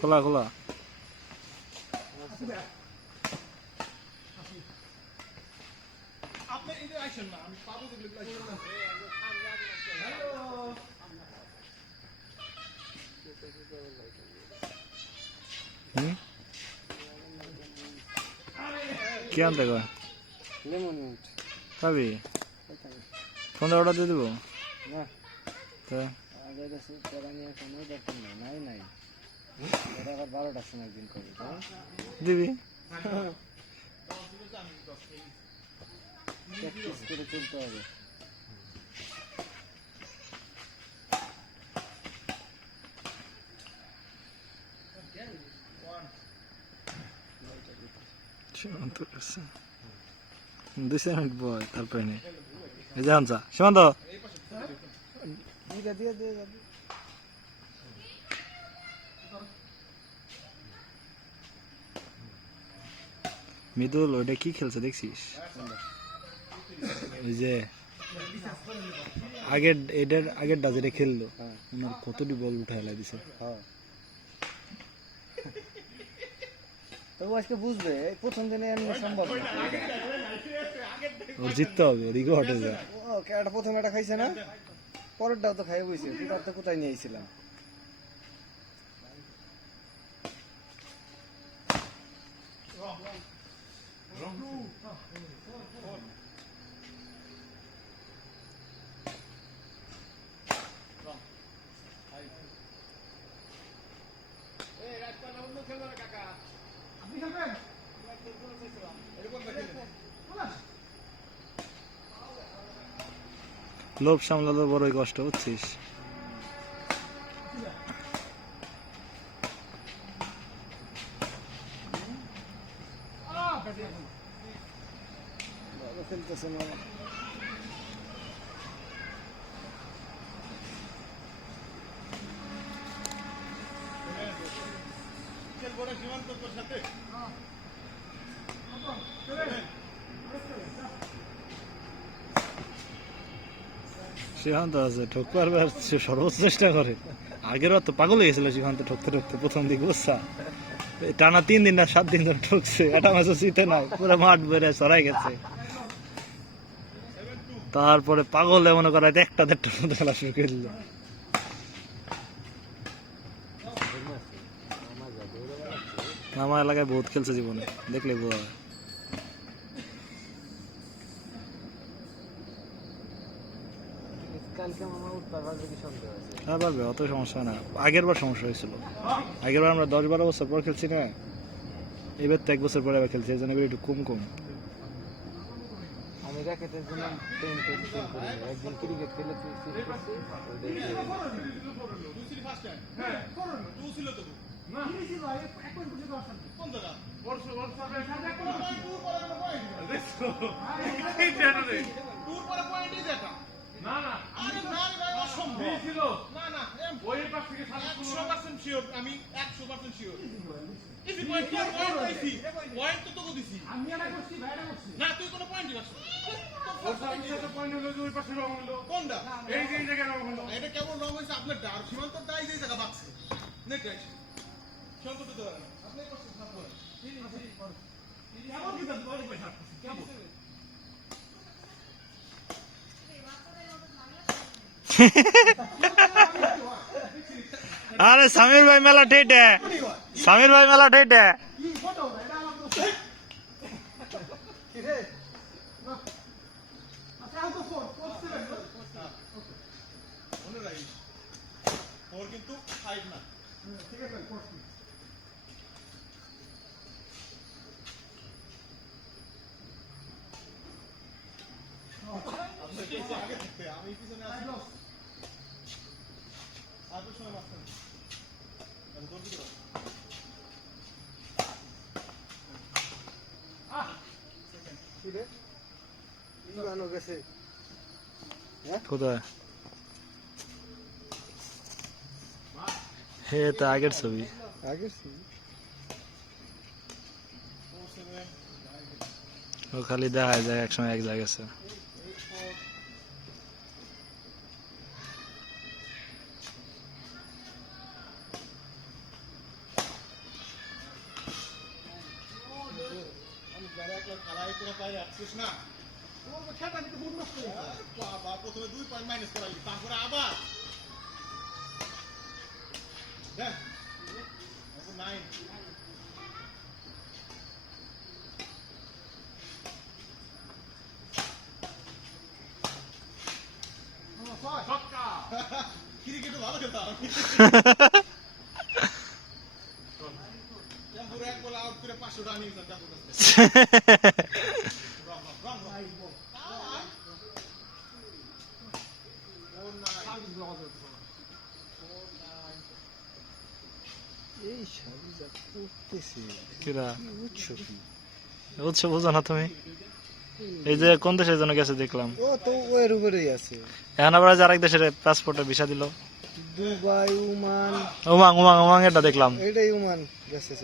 খোলা খোলা। কি আনতে লেমন খাবি? ফোন অর্ডার দিয়ে দেবো? না। তা আগে কাছে নিয়ে কোনো দরকার নেই নাই নাই। ওরা আবার বারোটার সময় দিন করবে তাই দিবি? প্র্যাকটিস করে চলতে হবে। সীমান্ত কাছে দুই মিনিট বয় তারপরে নে। এই যে আনসা সীমান্ত। দিয়ে দিয়ে দিয়ে যাবে মৃদুল ওইটা কি খেলছে দেখছিস? ওই যে আগের এটার আগের ডাজেটা খেললো। ওনার কতটি বল উঠে হেলাই দিছে। হ্যাঁ। তবু আজকে বুঝবে প্রথম দিনে এমনি সম্ভব ওর জিততে হবে ওদিকে হটে যায় ও প্রথম এটা খাইছে না? পরেরটাও তো খাই বইছে পিকার তো কোথায় নিয়ে আইছিলাম? আপনি লোভ সামলালো বড়ই কষ্ট না সীমান্ত সাথে। সীমান্ত আছে সে সর্বোচ্চ চেষ্টা করে। আগের তো পাগল গেছিল ঠকতে ঠকতে, প্রথম দিকে টানা তিন দিন না সাত দিন ধরে ঠকছে মাসে শীতে নাই, পুরো মাঠ বেড়ে সরাই গেছে। তারপরে পাগল মনে করে, একটা দেড়টা মতো খেলা শুরু করে দিল। আমার এলাকায় বহুত খেলছে জীবনে দেখলে বোঝা যায়। কালকে মামা উঠতে পারবে কি সন্দেহ আছে হ্যাঁ পারবে অত সমস্যা না আগের বার সমস্যা হয়েছিল আগের বার আমরা দশ বারো বছর পর খেলছি না এবার তো এক বছর পরে আবার খেলছি এই জন্য একটু কম কম আমি র্যাকেটের জন্য করি একদিন ক্রিকেট খেলে তুই সিল করছি ওইটাই দিয়ে দিই। তুই ছিলি ফার্স্ট টাইম হ্যাঁ করুন তুই ছিল তো না কি ছিল এক পয়েন্ট পর্যন্ত আসেন কোন জায়গা বর্ষ বর্ষ টুর পরে কোনো পয়েন্ট এই জানুয়ারি টুর পরে পয়েন্টই যেটা না না আরে না রে ভাই অসম্ভব ছিল না না ওই পাশ থেকে 100% শিওর আমি 100% শিওর ইজি পয়েন্ট কি পয়েন্ট পাইছি পয়েন্ট তো তোকে দিছি আমি এটা করছি ভাইরা করছি না তুই কোনো পয়েন্টই পাস কোনটা এই যে এই জায়গায় রং হলো এটা কেবল রং হয়েছে আপনার ডার সীমান্ত দাই যে জায়গা বাকছে নেট রাইট সীমান্ত দিতে পারে আপনি করছেন সাপ করে কেমন কি দাম পয়সা কেমন আরে সামির ভাই মেলা ঠেটে সামির ভাই মেলা ঠেটে কি ফটো এটা আমার তো আচ্ছা out of four four seven মনে রাখিস ফোর কিন্তু ফাইভ না ঠিক আছে ফোর আগে থাকতে আমি পিছনে আছি আপনার সময় মাঝখানে আচ্ছা, দৌড় দিতে পারো। কি রে? গেছে। কোথায়? হে তো আগের ছবি। ও খালি দেখা যায় একসময় এক জায়গায় শালাই তোরা পাই যাচ্ছিস না তোর খেটা কিন্তু বুট নষ্ট হয়ে গেছে। বাবা প্রথমে দুই পয়েন্ট মাইনাস করালি তারপরে আবার দেখ নাইন ক্রিকেটে ভালো খেলতাম টেম্পুর এক বলে আউট করে পাঁচশো রান নিয়েছেন টেম্পুর কাছে রং রং রং ফোর নাইন এই যা বুঝো না তুমি এই যে কোন দেশের জন্য গেছে দেখলাম ও তো ওর উপরেই আছে এখন আবার আজ আরেক দেশের দুবাই উমান উমাং উমাং উমাং এটা দেখলাম এটাই উমান গেছে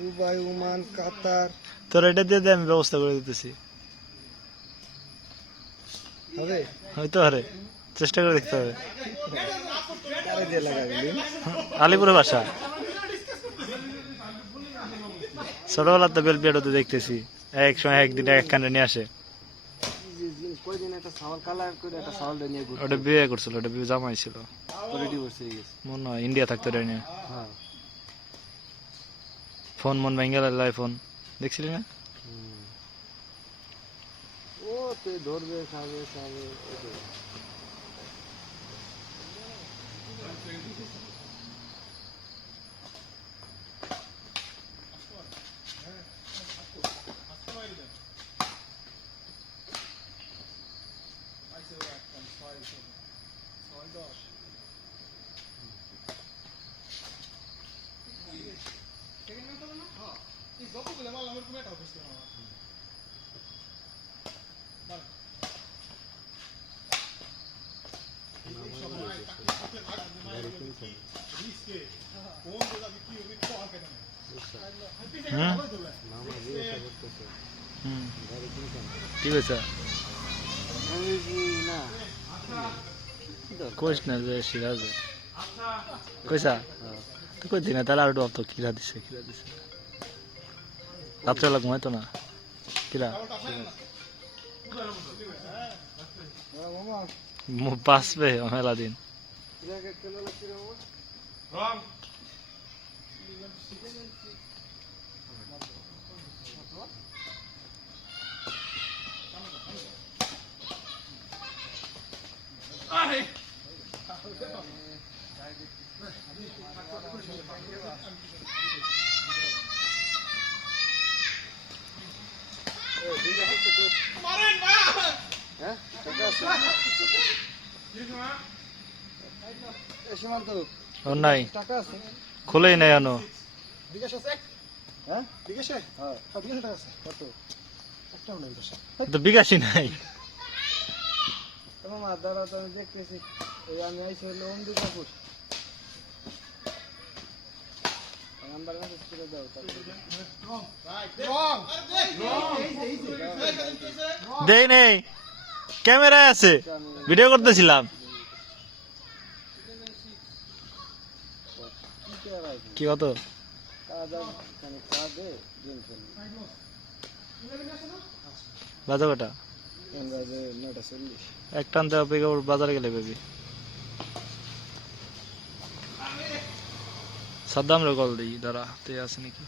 দুবাই উমান কাতার। তোর এটা দিয়ে দিয়ে আমি ব্যবস্থা করে দিতেছি। হবে? হয়তো আরে চেষ্টা করে দেখতে হবে। আলিপুরের বাসা। ছোটবেলা তো বেলপিয়াডোতে দেখতেছি। এক সময় একদিন এক কানে নিয়ে আসে। ওটা বিয়ে করছিল ওটা বিয়ে জামাই ছিল। মনে হয় ইন্ডিয়া থাকতো হ্যাঁ। ফোন মন ভেঙে গেল ফোন দেখছিলি না ও তুই ধরবে খাবে খাবে ওটাই। যতগুলো মাল আমার কোনো একটা অফিস না হুম হুম কি হয়েছে আমি কি না কইস না যে সিরাজ কইসা তো কই দিনা তাহলে আর তো কিরা দিছে কিরা দিছে রাত্রে ঘুমাইতো না। কিরা? বাঁচবে মেলা দিন। জ্যাকেট কেন নেই। বিকাশে তো বিকাশই নাই। দাঁড়া তো দেখতেছি। আমি আইসি হলো অন্ধু দেই নেই। ক্যামেরায় আছে। ভিডিও করতেছিলাম। কি কত? কাজ মানে কাজে গেম খেলি বাজে কটা একটা আনতে হবে বাজারে গেলে বেবি। সাদ্দাম রে কল দিই দাঁড়া তুই আছে নাকি